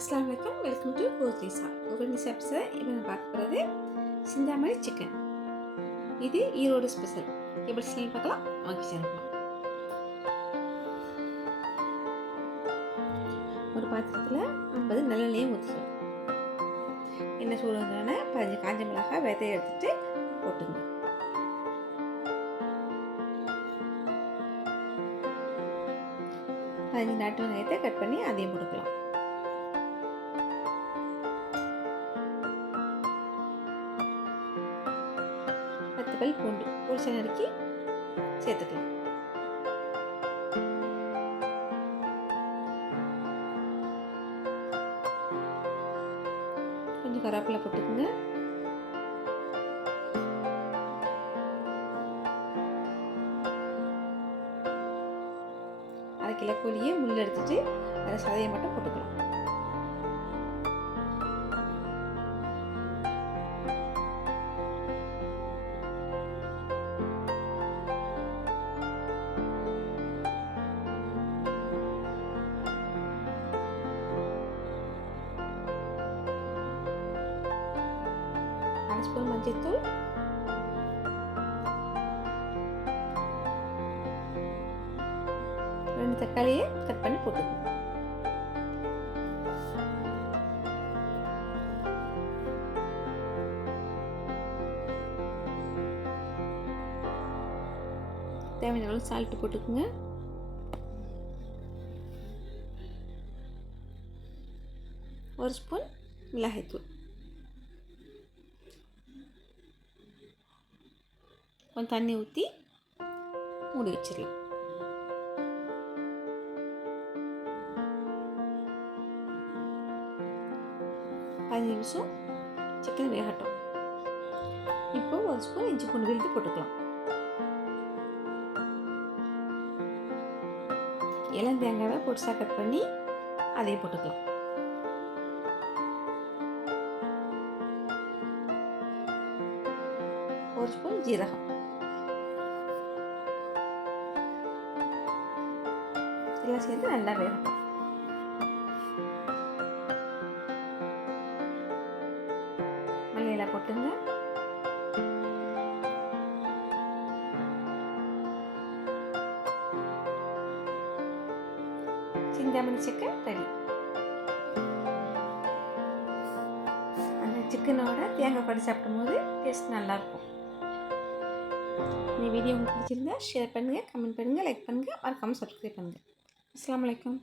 அஸ்ஸலாமு அலைக்கும். Welcome to கோஸ்லிசா. கோஸ்லிசா எபிசோட இப்போ நான் பார்க்க போகிறது சிந்தாமணி சிக்கன். இது ஈரோடு ஸ்பெஷல். எப்படி செய்யணும் பார்க்கலாம். வாங்கி சேர்க்கலாம். ஒரு பாத்திரத்தில் 50 நல்லெண்ணெயை ஊற்றிக்கலாம். எண்ணெய் சூடுங்கன்னா 15 காஞ்ச மிளகாய் விதையை எடுத்துட்டு போட்டுங்க. நாட்டு வெங்காயத்தை கட் பண்ணி அதையும் போட்டுக்கலாம். பல் பூண்டு பொடிசா நறுக்கி சேர்த்துக்கலாம். கொஞ்சம் கருவேப்பிலை போட்டுக்குங்க. அரை கிலோ கோழியை முள் எடுத்துட்டு அதை சதையை மட்டும் போட்டுக்கலாம். ஸ்பூன் மஞ்சள்தூள், 2 தக்காளியை கட் பண்ணி போட்டுக்கணும். தேவையான அளவு சால்ட் போட்டுக்குங்க. ஒரு ஸ்பூன் மிளகாய்த்தூள், கொஞ்சம் தண்ணி ஊற்றி மூடி வச்சிடலாம். பதினஞ்சு நிமிஷம் சிக்கன் வேகட்டும். இப்போ ஒரு ஸ்பூன் இஞ்சி பூண்டு விழுது போட்டுக்கலாம். இளம் தேங்காவை பொடிசா கட் பண்ணி அதை போட்டுக்கலாம். ஒரு ஸ்பூன் ஜீரகம், எல்லாம் சேர்த்து நல்லா வேகட்டும். மல்லியில போட்டுங்க. Chintamani chicken ready. அந்த சிக்கனோட தேங்காய் பால் சாப்பிடும்போது டேஸ்ட் நல்லாயிருக்கும். இந்த வீடியோ உங்களுக்கு பிடிச்சிருந்தா ஷேர் பண்ணுங்கள், கமெண்ட் பண்ணுங்கள், லைக் பண்ணுங்கள், மறக்காமல் சப்ஸ்கிரைப் பண்ணுங்கள். அஸ்ஸலாமு அலைக்கும்.